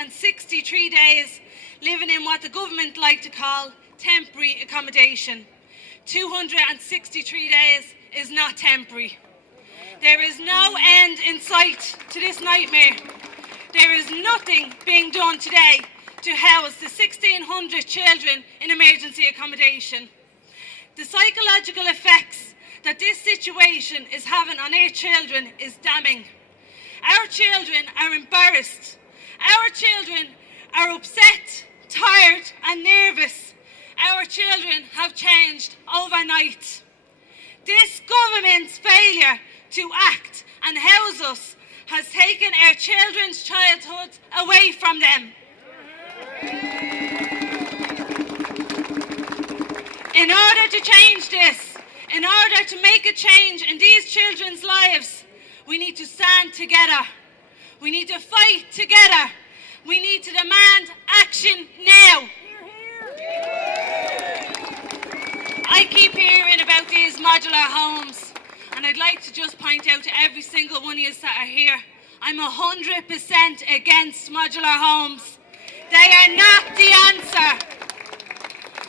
263 days living in what the government like to call temporary accommodation. 263 days is not temporary. There is no end in sight to this nightmare. There is nothing being done today to house the 1,600 children in emergency accommodation. The psychological effects that this situation is having on our children is damning. Our children are embarrassed. Our children are upset, tired and nervous. Our children have changed overnight. This government's failure to act and house us has taken our children's childhood away from them. In order to change this, in order to make a change in these children's lives, we need to stand together. We need to fight together. We need to demand action now. I keep hearing about these modular homes, and I'd like to just point out to every single one of you that are here, I'm 100% against modular homes. They are not the answer.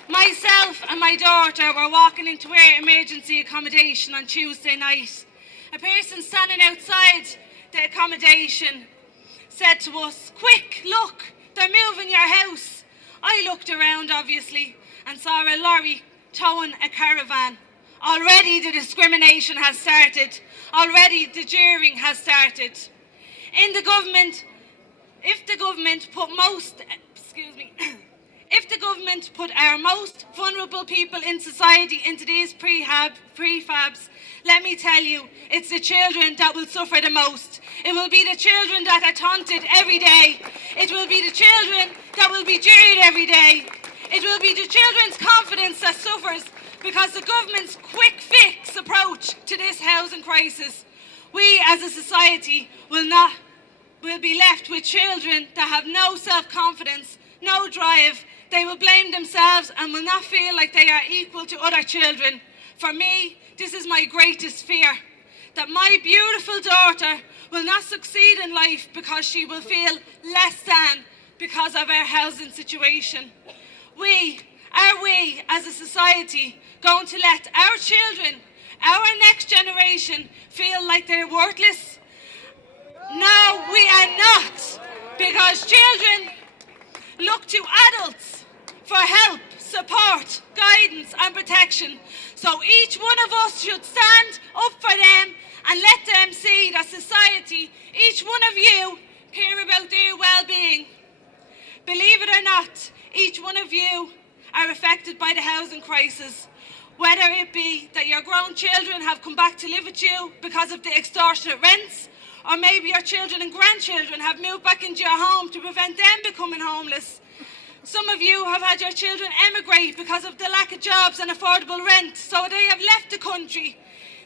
Myself and my daughter were walking into our emergency accommodation on Tuesday night. A person standing outside the accommodation said to us, "Quick, look, they're moving your house." I looked around, obviously, and saw a lorry towing a caravan. Already the discrimination has started. Already the jeering has started. If the government put our most vulnerable people in society into these prefabs, let me tell you, it's the children that will suffer the most. It will be the children that are taunted every day. It will be the children that will be jeered every day. It will be the children's confidence that suffers because the government's quick fix approach to this housing crisis. We as a society will be left with children that have no self-confidence, no drive. They will blame themselves and will not feel like they are equal to other children. For me, this is my greatest fear, that my beautiful daughter will not succeed in life because she will feel less than because of our housing situation. Are we as a society going to let our children, our next generation, feel like they're worthless? No, we are not, because children look to adults for help, support, guidance and protection. So each one of us should stand up for them and let them see that society, each one of you, care about their well-being. Believe it or not, each one of you are affected by the housing crisis. Whether it be that your grown children have come back to live with you because of the extortionate rents, or maybe your children and grandchildren have moved back into your home to prevent them becoming homeless. Some of you have had your children emigrate because of the lack of jobs and affordable rent, so they have left the country.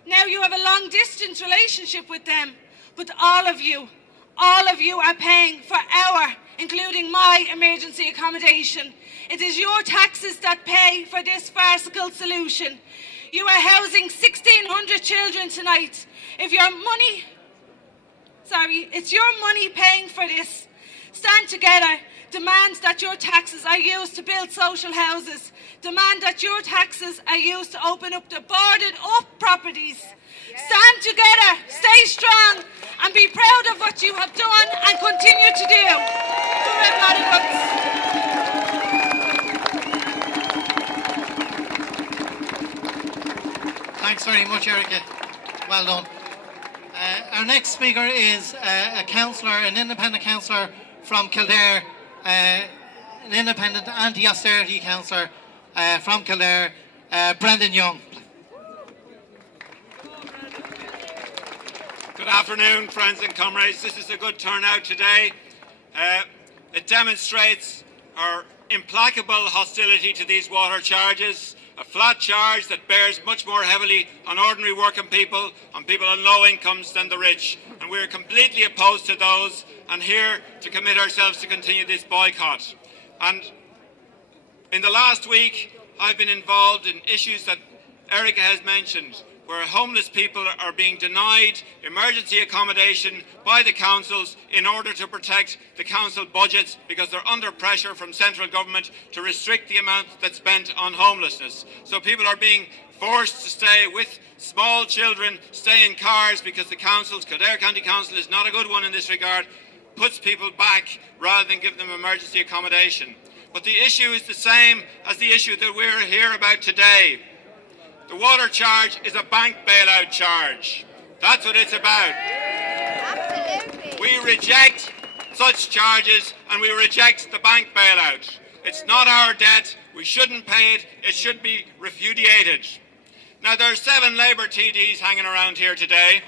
Now you have a long distance relationship with them, but all of you are paying for our, including my, emergency accommodation. It is your taxes that pay for this farcical solution. You are housing 1,600 children tonight. It's your money paying for this. Stand together. Demand that your taxes are used to build social houses. Demand that your taxes are used to open up the boarded up properties. Stand together, stay strong, and be proud of what you have done and continue to do. Thanks very much, Erica. Well done. Our next speaker is a councillor, an independent councillor from Kildare, an independent anti-austerity councillor from Kildare, Brendan Young. Good afternoon, friends and comrades. This is a good turnout today. It demonstrates our implacable hostility to these water charges, a flat charge that bears much more heavily on ordinary working people, on people on low incomes than the rich. And we're completely opposed to those and here to commit ourselves to continue this boycott. And in the last week, I've been involved in issues that Erica has mentioned. where homeless people are being denied emergency accommodation by the councils in order to protect the council budgets because they're under pressure from central government to restrict the amount that's spent on homelessness. So people are being forced to stay with small children, stay in cars because the councils, Kildare County Council is not a good one in this regard, puts people back rather than give them emergency accommodation. But the issue is the same as the issue that we're here about today. The water charge is a bank bailout charge. That's what it's about. Absolutely. We reject such charges and we reject the bank bailout. It's not our debt. We shouldn't pay it. It should be repudiated. Now, there are 7 Labour TDs hanging around here today.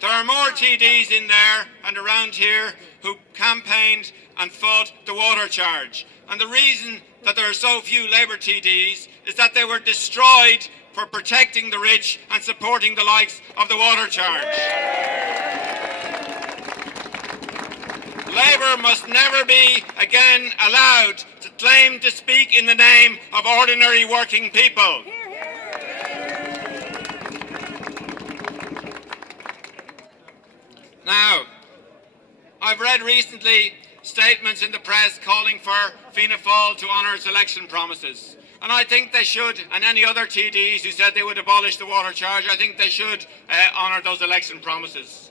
There are more TDs in there and around here who campaigned and fought the water charge. And the reason that there are so few Labour TDs is that they were destroyed for protecting the rich and supporting the likes of the water charge. Labour must never be again allowed to claim to speak in the name of ordinary working people. Now, I've read recently statements in the press calling for Fianna Fáil to honour its election promises. And I think they should, and any other TDs who said they would abolish the water charge, I think they should honour those election promises.